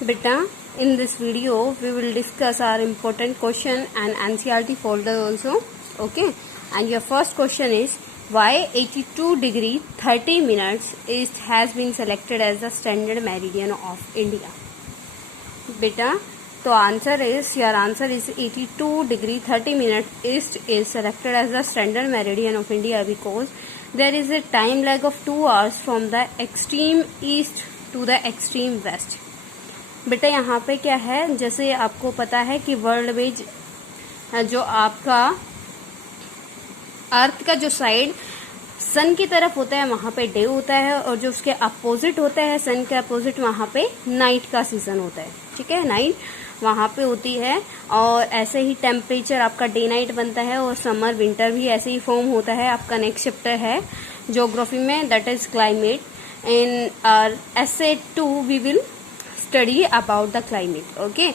Beta, in this video we will discuss our important question and NCERT folder also. Okay, and your first question is why 82 degree 30 minutes east has been selected as the standard meridian of India. Beta, so your answer is 82 degree 30 minutes east is selected as the standard meridian of India because there is a time lag of 2 hours from the extreme east to the extreme west. बेटा यहाँ पे क्या है, जैसे आपको पता है कि वर्ल्ड में जो आपका अर्थ का जो साइड सन की तरफ होता है वहाँ पे डे होता है और जो उसके अपोजिट होता है सन के अपोजिट वहाँ पे नाइट का सीजन होता है. ठीक है, नाइट वहाँ पे होती है और ऐसे ही टेम्परेचर आपका डे नाइट बनता है और समर विंटर भी ऐसे ही फॉर्म होता है. आपका नेक्स्ट चैप्टर है ज्योग्राफी में, that is climate. In our essay 2 we will study about the climate. Okay,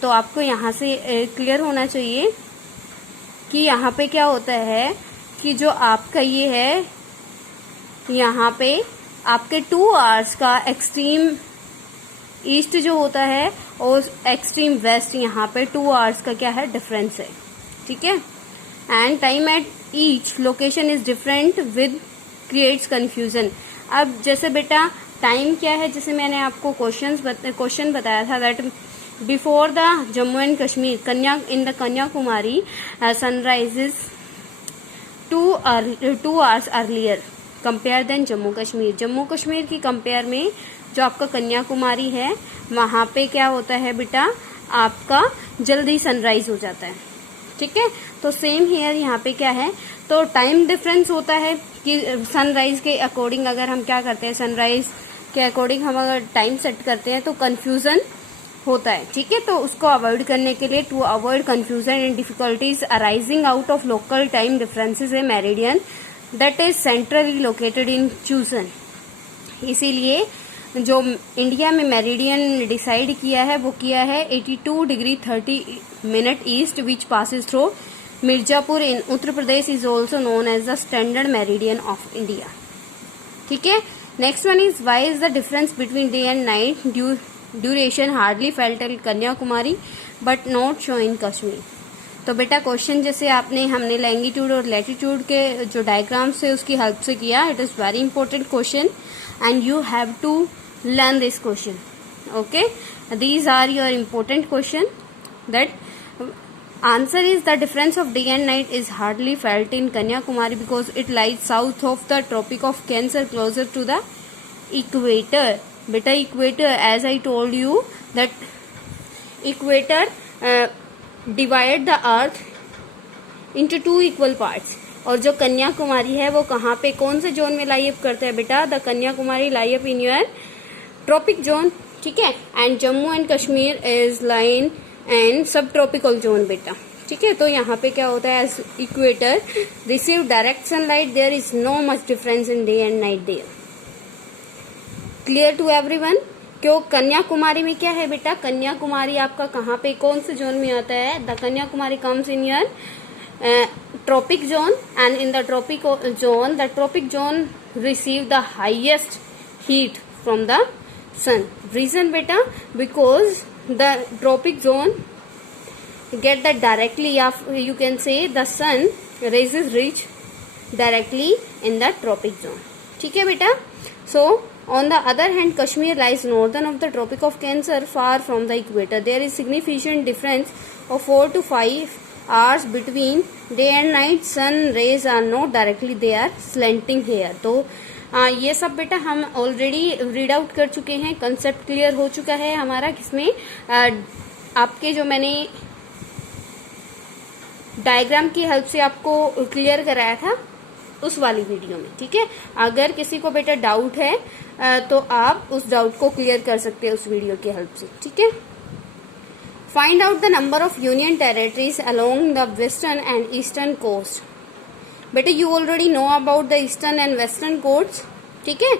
तो आपको यहाँ से क्लियर होना चाहिए कि यहाँ पे क्या होता है कि जो आपका ये है यहाँ पे आपके 2 आवर्स का एक्सट्रीम ईस्ट जो होता है और एक्सट्रीम वेस्ट यहाँ पे 2 आवर्स का क्या है डिफरेंस है. ठीक है, and time at each location is different with creates confusion. अब जैसे बेटा टाइम क्या है, जैसे मैंने आपको क्वेश्चन बताया था that before the Jammu and Kashmir in the Kanyakumari sunrise is 2 hours earlier compare than Jammu Kashmir. Jammu Kashmir की कंपेयर में जो आपका कन्याकुमारी है वहां पे क्या होता है बेटा, आपका जल्दी सनराइज हो जाता है. ठीक है, तो सेम हियर यहाँ पे क्या है, तो टाइम डिफरेंस होता है कि सनराइज के अकॉर्डिंग अगर हम क्या करते हैं, सनराइज के अकॉर्डिंग हम अगर टाइम सेट करते हैं तो कंफ्यूजन होता है. ठीक है, तो उसको अवॉइड करने के लिए to avoid confusion and difficulties arising out of local time differences a meridian that is centrally located in chosen. इसीलिए जो इंडिया में मेरिडियन डिसाइड किया है वो किया है 82 degree 30 minute east which passes through Mirzapur in Uttar Pradesh is also known as the standard meridian of India. ठीक है, next one is why is the difference between day and night duration hardly felt in Kanyakumari but not so in Kashmir. तो बेटा question जैसे हमने longitude और latitude के जो diagrams है उसकी हेल्प से किया. It is very important question and you have to learn this question. Okay, these are your important question. That answer is the difference of day and night is hardly felt in Kanyakumari because it lies south of the Tropic of Cancer closer to the equator. Beta equator, as I told you that equator divide the earth into 2 equal parts. और जो कन्याकुमारी है वो कहाँ पे कौन से zone में लाइअप करता है बेटा, द कन्याकुमारी लाइअप इन योर ट्रॉपिक जोन. ठीक है, and Jammu and Kashmir is line and subtropical zone बेटा. ठीक है, तो यहाँ पे क्या होता है, as equator receive direct sunlight there is no much difference in day and night there. Clear to everyone. क्यों कन्याकुमारी में क्या है बेटा, कन्याकुमारी आपका कहाँ पे कौन से जोन में आता है, the Kanyakumari comes in your tropic zone and in the tropic zone receive the highest heat from the sun. Reason beta, because the tropic zone get that directly, you can say the sun rays is reach directly in the tropic zone. ठीक है बेटा. So on the other hand Kashmir lies northern of the Tropic of Cancer far from the equator. There is significant difference of 4 to 5 hours between day and night. Sun rays are not directly, they are slanting here. तो ये सब बेटा हम already read out कर चुके हैं, concept clear हो चुका है हमारा. किसमें आपके जो मैंने डायग्राम की हेल्प से आपको क्लियर कराया था उस वाली वीडियो में. ठीक है, अगर किसी को बेटा डाउट है तो आप उस डाउट को क्लियर कर सकते हैं उस वीडियो की हेल्प से. ठीक है, find out the number of union territories along the western and eastern coast. बेटा you already know about the eastern and western coasts. ठीक है,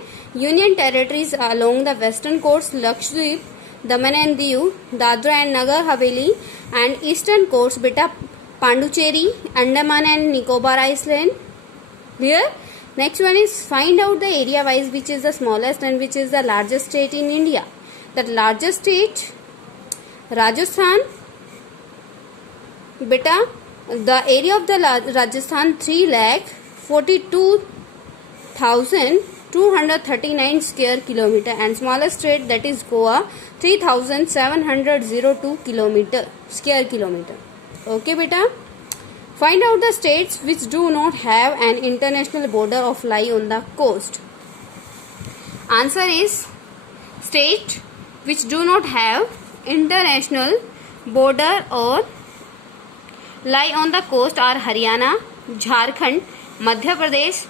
union territories along the western coast Lakshadweep, Daman and Diu, Dadra and Nagar Haveli, and eastern coast बेटा Pondicherry, Andaman and Nicobar Island. Clear? Next one is find out the area wise which is the smallest and which is the largest state in India. The largest state Rajasthan बेटा, the area of the Rajasthan 3,42,239 square kilometer and smallest state that is Goa 3,702 square kilometer. Okay बेटा, find out the states which do not have an international border or lie on the coast. Answer is state which do not have international border or lie on the coast are Haryana, Jharkhand, Madhya Pradesh,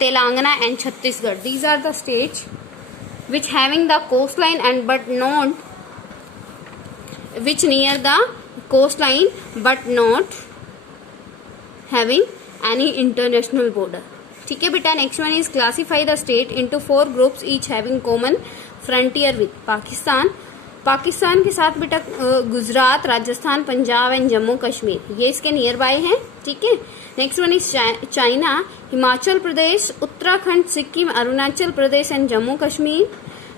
Telangana and Chhattisgarh. These are the states which having the coastline and but not which near the coastline but not having any international border. ठीक है बेटा. Next one is classify the state into 4 groups each having common frontier with Pakistan. Pakistan के साथ बेटा Gujarat, Rajasthan, Punjab and Jammu Kashmir, ये इसके nearby हैं. ठीक है. Next one is China, Himachal Pradesh, Uttarakhand, Sikkim, Arunachal Pradesh and Jammu Kashmir.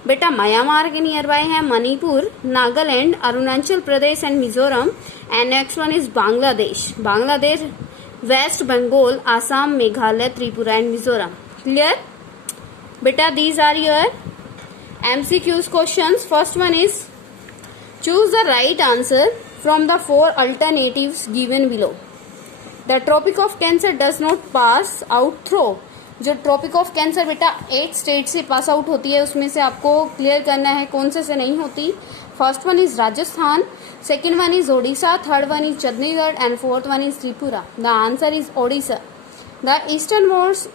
बेटा म्यांमार के नियर बाय है Manipur, Nagaland, Arunachal Pradesh and Mizoram. And next one is Bangladesh. Bangladesh, west Bengal, Assam, Meghalaya, Tripura and Mizoram. Clear बेटा. These are your MCQs questions. First one is choose the right answer from the 4 alternatives given below. The Tropic of Cancer does not pass out through. जो tropic of cancer बेटा 8 state से pass out होती है, उसमें से आपको clear करना है कौन से नहीं होती. First one is Rajasthan, second one is Odisha, third one is Chandigarh and fourth one is Tripura. The answer is Odisha. The eastern most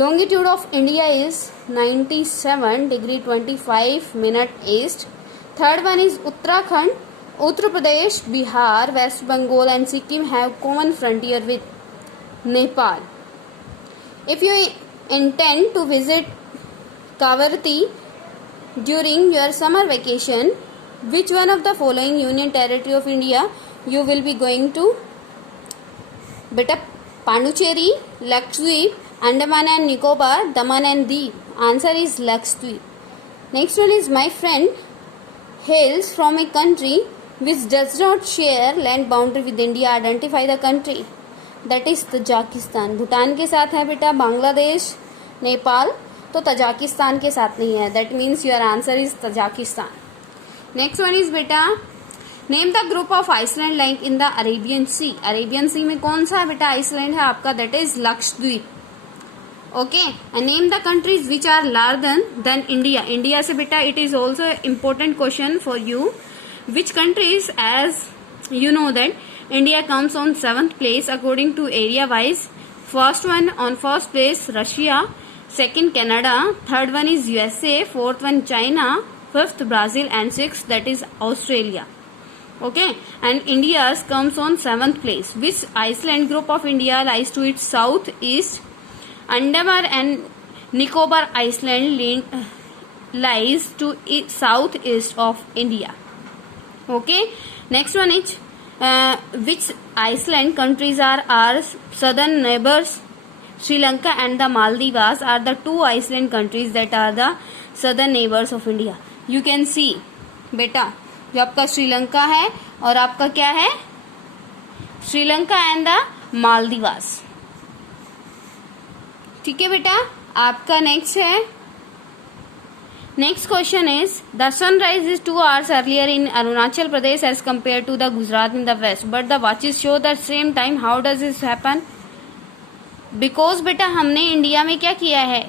longitude of India is 97 degree 25 minute east. Third one is Uttarakhand, Uttar Pradesh, Bihar, West Bengal and Sikkim have common frontier with Nepal. If you intend to visit Kavaratti during your summer vacation, which one of the following Union Territory of India you will be going to? Beta Pondicherry, Lakshadweep, Andaman and Nicobar, Daman and Diu. Answer is Lakshadweep. Next one is my friend hails from a country which does not share land boundary with India. Identify the country. That is Tajikistan. Bhutan के साथ है बेटा बांग्लादेश, नेपाल, तो Tajikistan के साथ नहीं है. That means your answer is Tajikistan. Next one is बेटा name the group of island like in the Arabian sea. Arabian sea में कौन सा बेटा आइसलैंड है आपका? That is Lakshadweep. Okay. And name the countries which are larger than India. India से बेटा it is also important question for you. Which countries, as you know that India comes on 7th place according to area wise. First one on first place Russia, second Canada, third one is USA, fourth one China, fifth Brazil and sixth that is Australia. Okay, and India comes on 7th place. Which island group of India lies to its southeast? Andaman and Nicobar Island lies to its southeast of India. Okay. Next one is which Iceland countries are our southern neighbors? Sri Lanka and the Maldives are the 2 Iceland countries that are the southern neighbors of India. You can see बेटा जो आपका श्रीलंका है और आपका क्या है Sri Lanka and the Maldives. ठीक है बेटा. आपका नेक्स्ट है. Next question is the sunrise is 2 hours earlier in Arunachal Pradesh as compared to the Gujarat in the west, but the watches show the same time. How does this happen? Because बेटा हमने India में क्या किया है,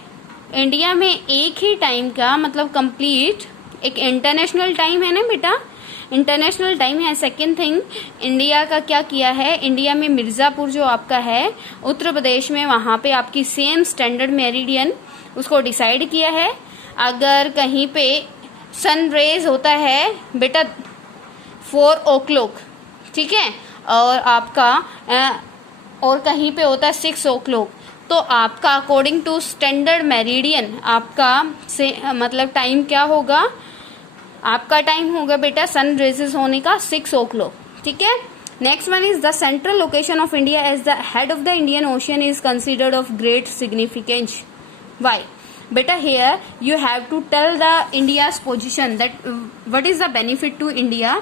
India में एक ही time का मतलब कंप्लीट एक इंटरनेशनल टाइम है ना बेटा, इंटरनेशनल टाइम है. सेकेंड थिंग इंडिया का क्या किया है, इंडिया में मिर्जापुर जो आपका है उत्तर प्रदेश में, वहां पे आपकी सेम स्टैंडर्ड मेरिडियन उसको डिसाइड किया है. अगर कहीं पे सनरेज होता है बेटा 4 o'clock, ठीक है, और आपका और कहीं पे होता है 6 o'clock, तो आपका अकॉर्डिंग टू स्टैंडर्ड मेरिडियन आपका से मतलब टाइम क्या होगा, आपका टाइम होगा बेटा सनरेजेस होने का 6 o'clock. ठीक है. Next one is the central location of India as the head of the Indian Ocean is considered of great significance. Why? बेटा here you have to tell the India's position, that what is the benefit to India.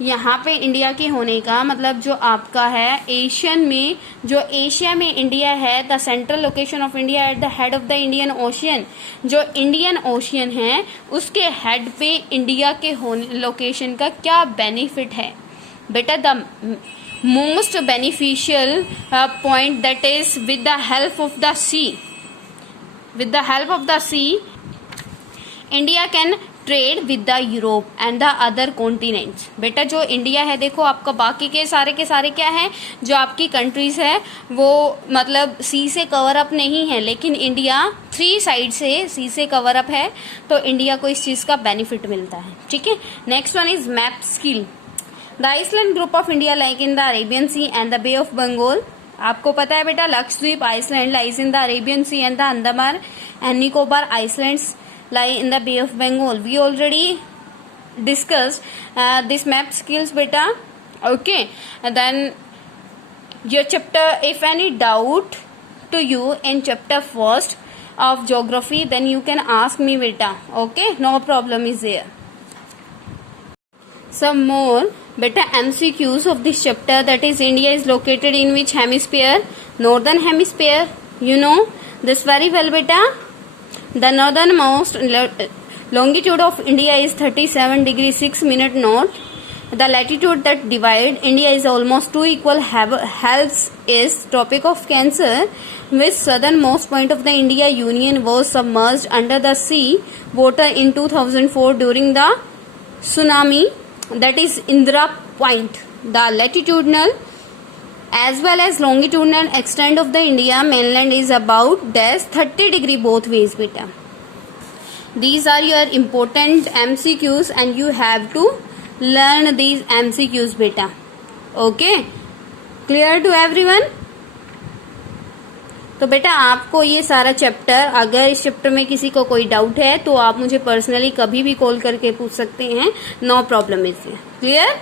यहाँ पे India के होने का मतलब जो आपका है एशियन में, जो एशिया में इंडिया है, the central location of India at the head of the Indian ocean, जो इंडियन ओशियन है उसके हेड पे इंडिया के लोकेशन का क्या बेनिफिट है. बेटा the most beneficial point that is with the help of the sea, with the help of the sea India can trade with the Europe and the other continents. बेटा जो India है देखो आपका बाकी के सारे क्या है, जो आपकी कंट्रीज है वो मतलब सी से कवर अप नहीं है, लेकिन इंडिया 3 साइड से सी से कवर अप है, तो इंडिया को इस चीज का बेनिफिट मिलता है. ठीक है. Next one is map skill. The island group of India like in the Arabian Sea and the Bay of Bengal. आपको पता है बेटा Lakshadweep island lies in the Arabian Sea and the Andaman and Nicobar islands lie in the Bay of Bengal. We already discussed this map skills beta. Okay, and then your chapter, if any doubt to you in chapter first of geography, then you can ask me beta. Okay, no problem is there. Some more beta MCQs of this chapter, that is India is located in which hemisphere? Northern hemisphere. You know this very well beta. The northernmost longitude of India is 37 degrees 6 minutes north. The latitude that divide India is almost 2 equal halves is Tropic of Cancer, which southernmost point of the India Union was submerged under the sea water in 2004 during the tsunami, that is Indira Point. The latitudinal as well as longitudinal extent of the India mainland is about dash 30 degree both ways beta. These are your important MCQs and you have to learn these MCQs beta. Okay, clear to everyone? तो बेटा आपको ये सारा chapter, अगर इस chapter में किसी को कोई डाउट है तो आप मुझे पर्सनली कभी भी कॉल करके पूछ सकते हैं. No problem is clear.